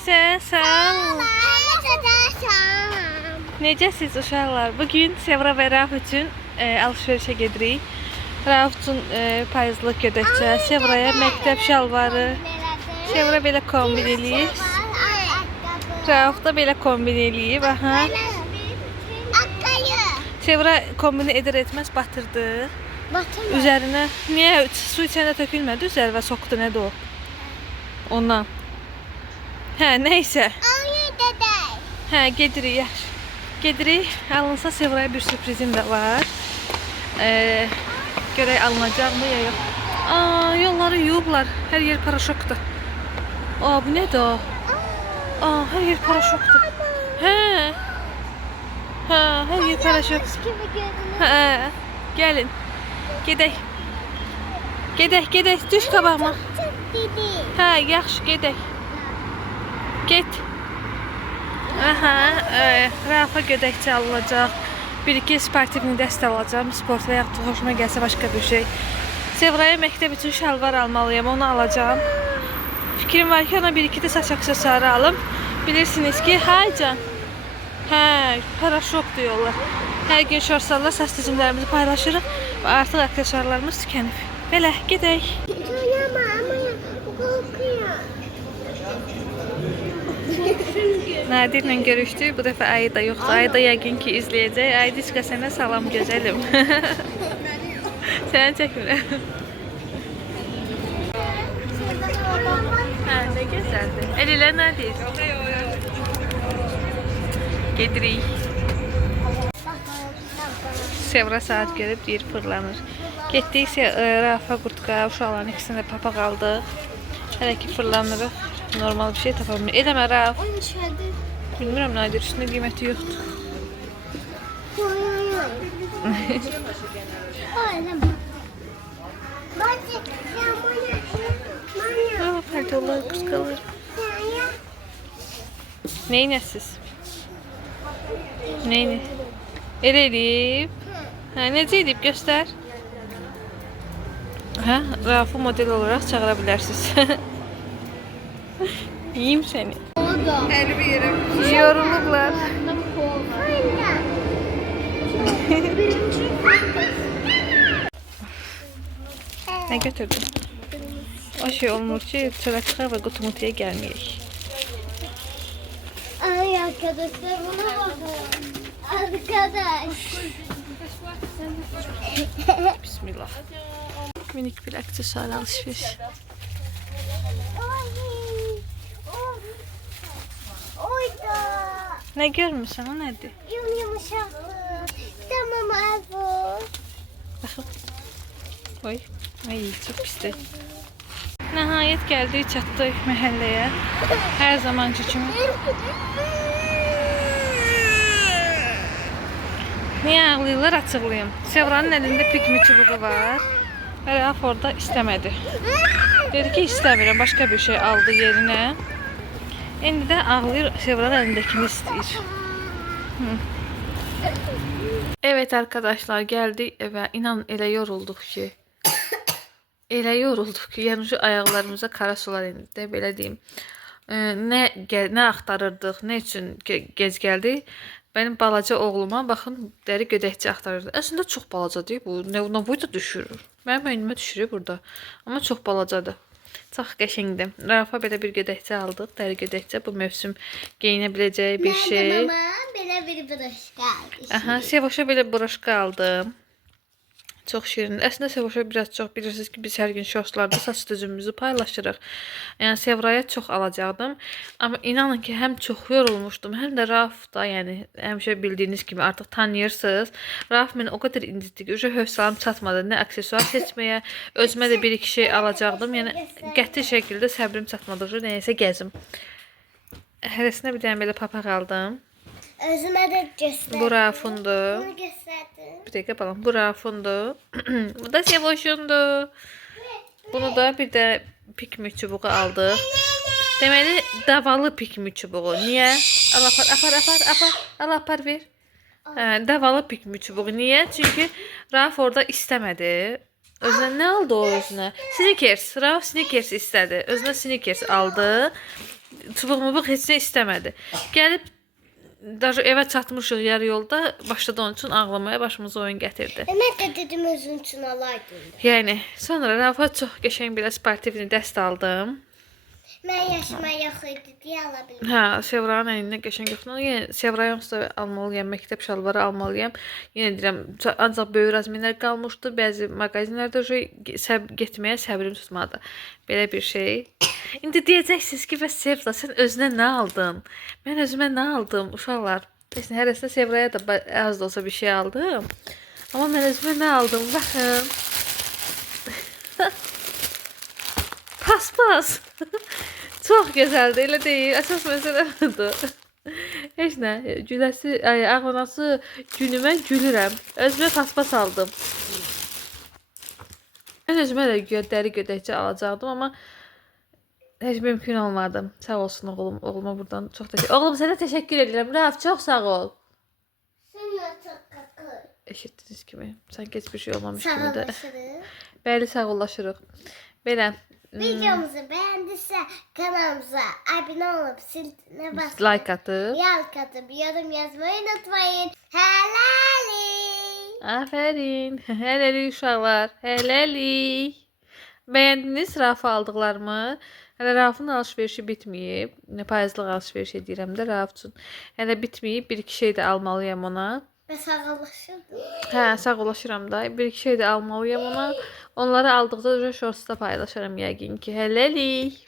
Necəsən? Sağ ol. Necəsiz uşaqlar? Bugün Sevra və Rauf üçün alışverişə gedirik. Rauf üçün payızlıq gödəkçə, Sevraya məktəb şalvarı. Sevra belə kombin eləyir. Rauf da belə kombin eləyib. Aha. Sevra kombini edir etməz batırdı. Üzərinə niyə su içəndə tökülmədi üzərinə soxdu nədir o? Ondan. Hə, nəysə. Hə, gedirik, yaxşı. Gedirik. Alınsa Sevraya bir sürprizim də var. Görək alınacaqmı ya yox. Yolları yuyublar. Hər yer paraşokdur. Bu nədir o? Hər yer paraşokdur. Hə, hər yer paraşok. Hə, gəlin. Gedək. Gedək. Düş qabağıma. Hə, yaxşı, gedək. Get. Aha, Rafa gödəkçə alınacaq. Bir-iki sportivni dəst alacağım. Sport və yaxud xoşuma gəlsə başqa bir şey. Sevraya məktəb üçün şalvar almalıyım. Onu alacağım. Fikrim var ki, ona bir-iki də saç aksesuarı alım. Bilirsiniz ki, haycan. Hə, paraşok diyorlar. Hər gün şorsallar saç düzümlərimizi paylaşırıq. Və artıq aksesuarlarımız tükənib. Belə, gedək. Nadirlə görüşdük. Bu dəfə Ayda yoxdur. Ayda yəqin ki izləyəcək. Aydiçka sənə salam gözəlim. Səni çəkmirəm. Hə, nə gözəldir. Əlilə Nadir. Gedirik. Sevra saat görüb deyir fırlanır. Getdik Rafa qurtqa, uşaqların ikisində papaq aldıq. Hələ ki fırlanırıq. Normal bir şey tapamıyorum. Eləmə Rauf. Bilmirəm Nadir, üstünde qiyməti yoxdur. Paltolar, qısqalar. Neynəsiz? Neyini? Elə eləyib. Necə edib? Göstər. Rauf'u model olarak çağıra bilərsiniz. Yiyeyim seni. Yorulublar. Ne götürdün? O şey olmuş ki çölə çıxar və qutumutuya gəlməyək. Ay arkadaşlar buna bakın. Arkadaş. Bismillah. Minik bir aksesuar alışveriş. Ne görmüşsün o nedir? Yumuşaklı. Tamam abi. Baxın. Oy. Ay çok pisdir. Nəhayət gəldik, çatdıq məhəlləyə. Hər zamanki kimi. Niyə ağlayırlar, açıqlayım. Sevranın əlində pikmi çubuğu var. Rauf orada istəmədi. Dedi ki istəmirəm, başqa bir şey aldı yerinə. İndi də ağlayır, Sevranın əlindəkini istəyir. Evet arkadaşlar, gəldik evə. İnan elə yorulduq ki. Yəni şu ayaqlarımıza kara sular indi də, belə deyim. Nə axtarırdıq, nə üçün gec gəldik? Benim balaca oğluma baxın, dəri gödəkçə axtarırdı. Əslində çox balacadır bu. Nə boyda düşürür? Mənim önümə düşürür burada. Amma çox balacadır. Çox qəşəngdir. Rafa belə bir gödəkçə aldıq. Dəri gödəkçə. Bu mövsüm geyinə biləcəyi bir şey. Mən də mama belə bir broşka aldım. Aha, Sevoşa belə broşka aldım. Çox şirindir. Əslində Sevoşa biraz çox bilirsiniz ki, biz hər gün şortlarda saç düzümümüzü paylaşırıq. Yəni Sevraya çox alacaqdım. Amma inanın ki, həm çox yorulmuşdum, həm də Rauf da, yəni həmişə bildiyiniz kimi artıq tanıyırsınız. Rauf məni o qədər incitdi ki, hövsələm çatmadı nə aksesuar seçməyə, özümə də bir-iki şey alacaqdım. Yəni qəti şəkildə səbrim çatmadı, nəyəsə gəzim. Hərəsinə bir dənə belə papaq aldım. Özümə də göstərdim. Bu Raufundur. Bunu göstərdim. Bir dakika bakalım. Bu Raufundur. Bu da Sevoşundur. Bunu da bir de pikmi çubuğu aldık. Deməli davalı pikmi çubuğu. Niye? Al apar. Al apar ver. Davalı pikmi çubuğu. Niye? Çünkü Rauf orada istemedi. Özünə nə aldı o özünə? Snickers. Rauf Snickers istədi. Özünə Snickers aldı. çubuq heç nə istəmədi. Gəlib daha evə çatmışıq yarı yolda, başladı onun üçün ağlamaya, başımıza oyun gətirdi. Mən də dedim özün üçün alaydın. Yəni, sonra Rafa çox qəşəng bir sportivni dəst aldım. Mən yaşıma yox idi deyə ala bilmirəm. Hə, Sevranın əyninə qəşəng yoxdur. Yəni Sevraya onsuz da almalıyam, məktəb şalvarı almalıyam. Yenə deyirəm, ancaq böyük razmerlər qalmışdı. Bəzi mağazinlərdə getməyə səbrim tutmadı. Belə bir şey. İndi deyəcəksiniz ki, bəs Sevda, sən özünə nə aldın? Mən özümə nə aldım, uşaqlar? Heç nə, hərəsində Sevraya da az da olsa bir şey aldım. Amma mən özümə nə aldım? Baxın. Paspas. Çox gözəldir, elə deyil. Əsas məsələ budur. Heç nə, ağlanası günümə gülürəm. Özümə paspas aldım. Mən özümə də dəri gödəkçə alacaqdım, amma heç mümkün olmadı. Sağ olsun oğlum, oğluma buradan çox təşəkkür. Oğlum, sənə təşəkkür edirəm. Raf, çox sağ ol. Sən çox qaqır. Eşitdiniz kimi, sanki heç bir şey olmamış kimi də. Sağollaşırıq. Bəli, sağollaşırıq. Belə. Videomuzu beğendiyse kanalımıza abone olup zilini basmayı, Like atıp. like atıp yorum yazmayı unutmayın. Helali. Aferin. Hələlik uşaqlar. Hələlik. Bəyəndiniz Rafı aldıqlarımı? Hələ Rafın alışverişi bitməyib. Payızlıq alışveriş edirəm də Raf üçün. Hələ bitməyib. Bir-iki şey də almalıyam ona. Ve sağollaşırdım. Hə, sağollaşıram da. Bir-iki şey də almalıyam ona. Onları aldıqda shortsda paylaşaram yəqin ki. Hələlik.